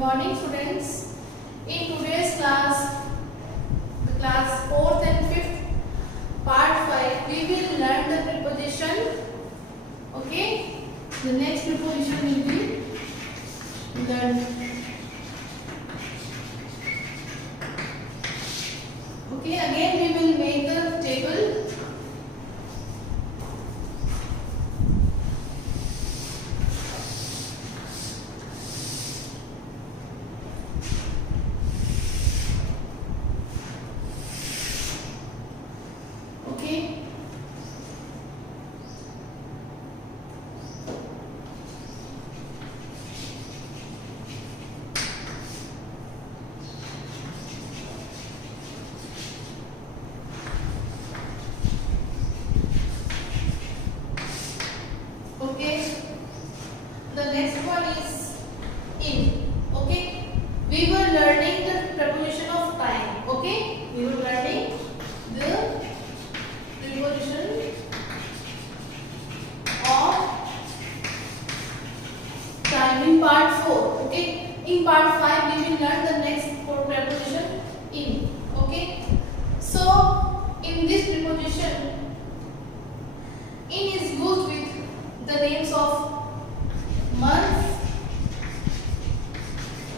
morning students. In today's class, the class 4th and 5th, part 5, we will learn the preposition. Okay? The next preposition will be learn. Okay, again we will make the table. Okay. Okay. The next one is in. Okay. We were learning the preposition of time. Okay. We were learning the preposition of time in part 4. Okay. In part 5 we will learn the next preposition in. Okay. So in this preposition, in is used with the names of months,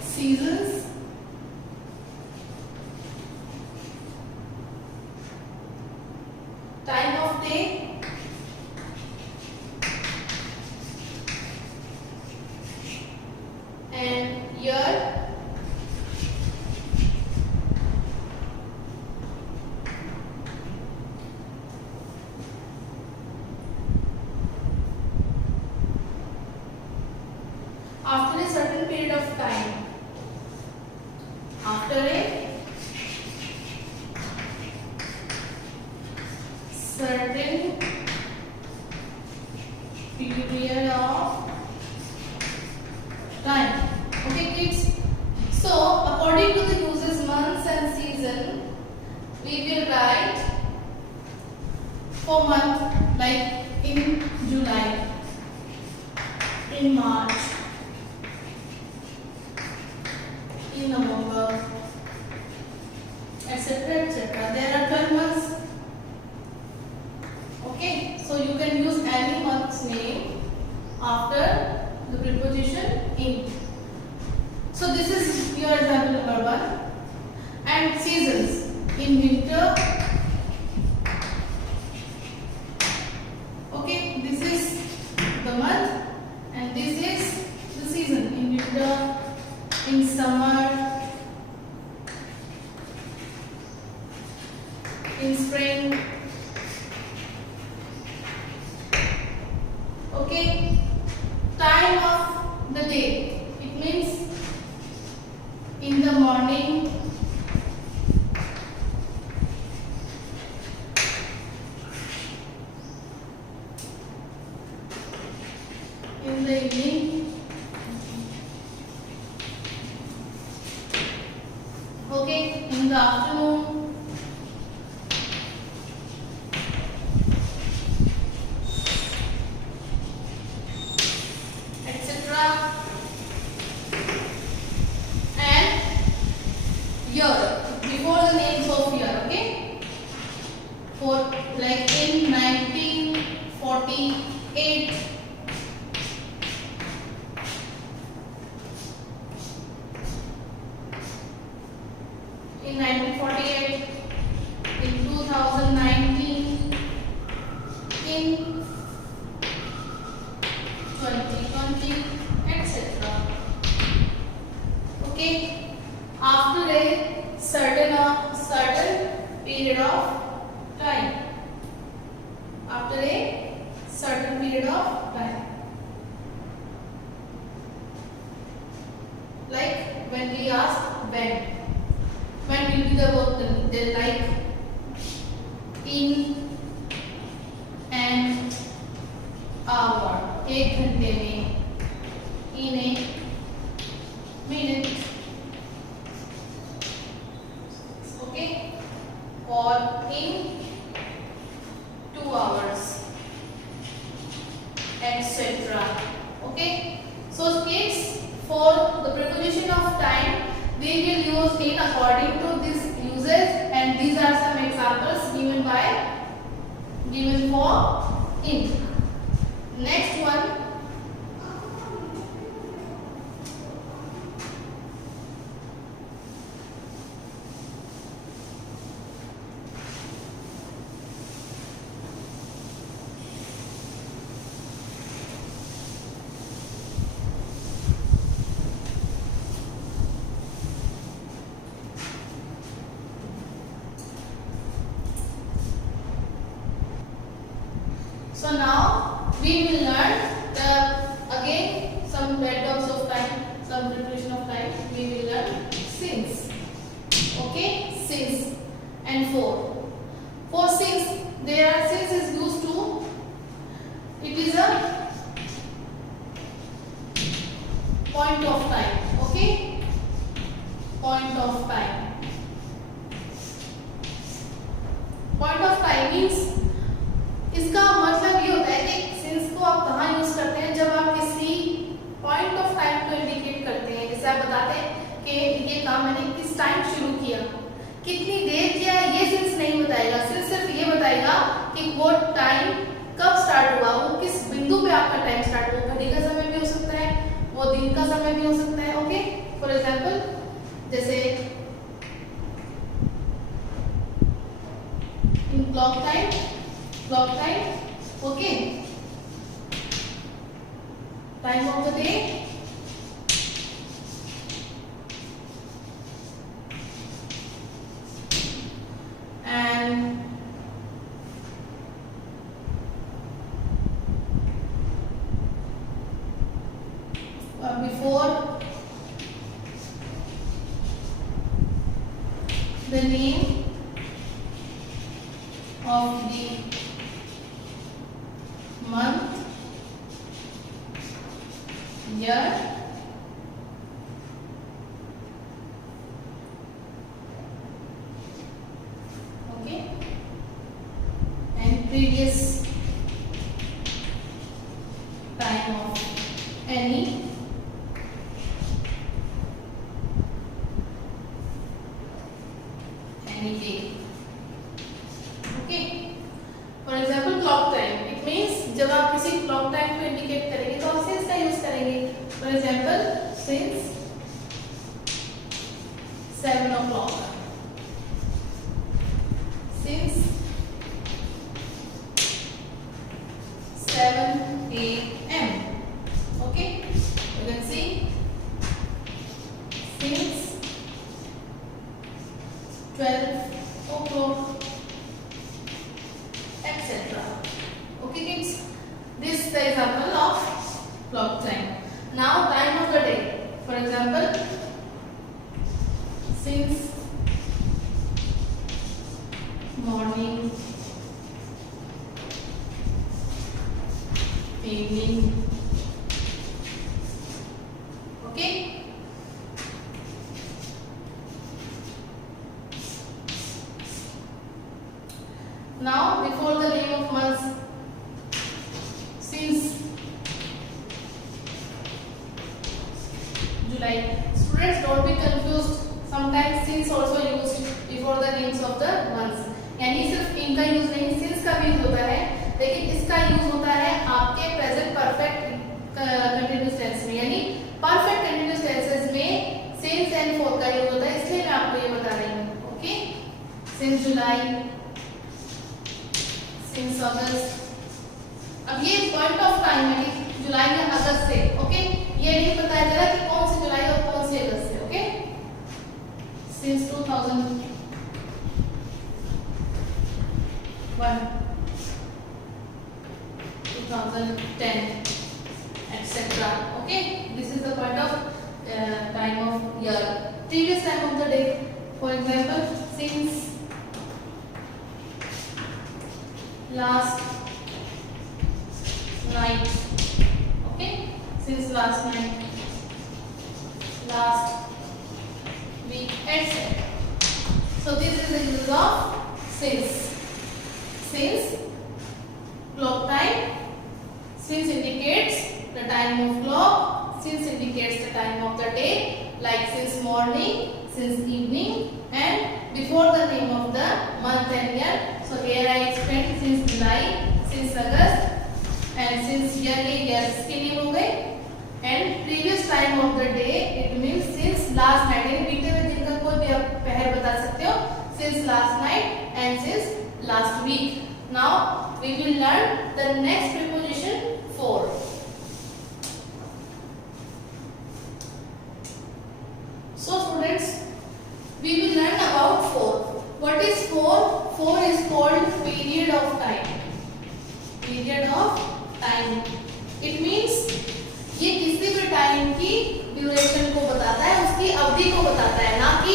seasons, time of day, and year, after a certain period of time. After a certain period of time. Okay, kids. So, according to the uses months and season, we will write for month like in July, in March, in November, etc. etc. There are 12 months. Okay, so you can use any month's name after the preposition in. So this is your example number 1. And seasons in winter. Okay, this is the month and this is the season in winter, in summer, in spring. Okay, time of the day, it means in the morning, in the evening, okay, in the afternoon, etc. And year, before the names of year. Okay, for like in 1948, in 1948, in 2019, in 2020, etc. Okay, after a certain period of time. After a certain period of time. Like when we ask when will be the verb, then like in an hour, एक घंटे में, in a minute, okay, or in 2 hours, etc. Okay, so kids, for the preposition of time we will use in according to this uses, and these are some examples given for in. Next one, so now we will learn again some adverbs of time, some preposition of time. We will learn since. Okay, since and for. For since, since is used to. It is a point of time. Okay, point of time. Point of time means, इसका मतलब ये होता है कि since को आप कहाँ use करते हैं, जब आप किसी पॉइंट ऑफ टाइम को इंडिकेट करते हैं। जैसे आप बताते हैं कि ये काम मैंने किस टाइम शुरू किया, कितनी देर किया, ये सिंस नहीं बताएगा। सिंस सिर्फ ये बताएगा कि वो टाइम कब स्टार्ट हुआ, वो किस बिंदु पे आपका टाइम स्टार्ट हुआ। घड़ी का समय भी हो सकता है, वो दिन का समय भी हो सकता है। ओके, फॉर एग्जाम्पल जैसे इन clock time, okay, time of the day, and before the name of the month, year, okay, and previous time of any day. Okay, for example clock time, it means जब आप किसी clock time को indicate करेंगे तो आप since का use करेंगे। For example since 7 o'clock, since 7 a.m. okay, you can see since 12 o'clock, etc. Okay kids, this is the example of clock time. Now time of the day, for example since morning, evening. Okay, now before the name of months, since July. Students, don't be confused, sometimes since also used before the names of the months, यानी सिर्फ इनका use नहीं, since का भी use होता है, लेकिन इसका यूज होता है आपके प्रेजेंट परफेक्ट कंटिन्यूअस टेंस में, यानी परफेक्ट कंटिन्यूअस टेंसेस में सिंस एंड फॉर का यूज होता है, इसलिए मैं आपको ये बता रही हूँ। ओके, सिंस जुलाई, सिंस अगस्त। अब ये पॉइंट ऑफ टाइम है कि जुलाई या अगस्त से, ओके, ये नहीं बताया जा रहा कि कौन सी जुलाई और कौन सी अगस्त से। Okay, since 2001, 2010, etc. Okay, this is the point of time of year. Previous time of the day, for example, since last night. Okay, since last night, last week, etc. So this is the use of since. Since, clock time. Since indicates the time of clock. since indicates the time of the day, like since morning, since evening, and before the name of the month and year. So here I explained since July, since August, and since year years के लिए हो गए. And previous time of the day, it means since last night. यानी बीते हुए दिन का कोई भी आप पहर बता सकते हो. Since last night and since last week. Now we will learn the next preposition for. So students, we will learn about for. What is for? For is called period of time. Period of time. It means ये किसी भी time की duration को बताता है, उसकी अवधि को बताता है, ना कि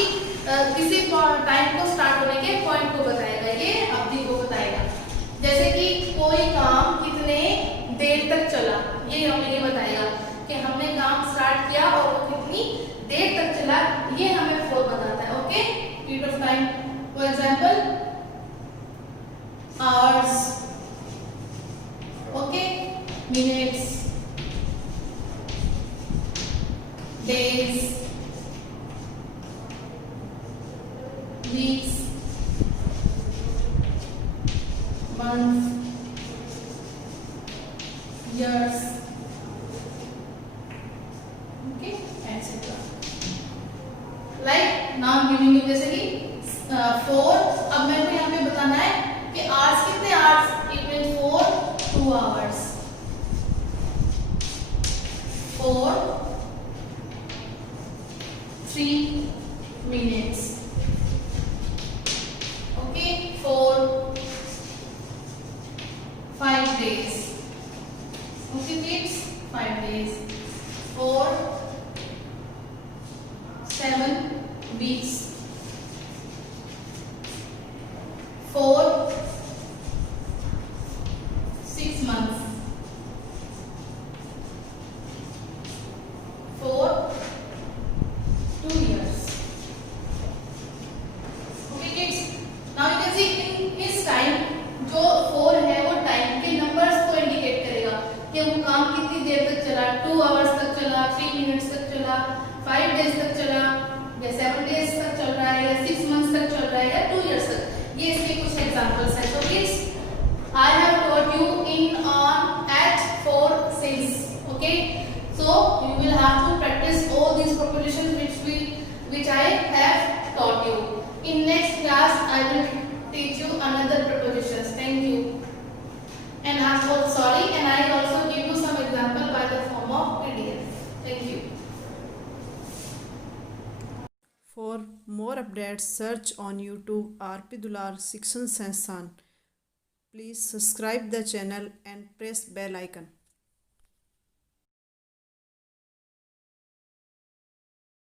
किसी टाइम को स्टार्ट होने के पॉइंट को बताएगा, ये अवधि को बताएगा. जैसे कि कोई काम कितने देर तक चला, ये हमें ये बताएगा कि हमने काम स्टार्ट किया और वो कितनी देर तक चला, ये हमें फोर बताता है. Okay, period of time. For example hours, okay, minutes, days, weeks, months, years, okay, etc. Like now I'm giving you जैसे कि 4. अब मेरे को यहाँ पे बताना है कि hours कितने hours. It means 4 2 hours. 4 3 minutes. Okay, 4 5 days. Okay kids, 5 days. 4 7 weeks. 4 6 months. 4 2 years. Okay kids, now you can see in his time जो 4 है वो टाइम के नंबर्स को इंडिकेट करेगा कि वो काम कितनी देर तक चला. 2 आवर्स तक चला, 3 मिनट्स तक चला, 5 डेज तक चला, या 7 डेज तक चल रहा है, या 6 मंथ्स तक चल रहा है, या 2 इयर्स तक. ये इसके कुछ एग्जांपल्स हैं. So kids, I have taught you in, on, at, for, since. Okay, so you will have to practice all these prepositions which I have taught you. In next class I will teach you another prepositions. Thank you. And I'm also sorry, and I also give you some example by the form of PDF. Thank you. For more updates, search on YouTube RP Dular Section Sansan. Please subscribe the channel and press bell icon.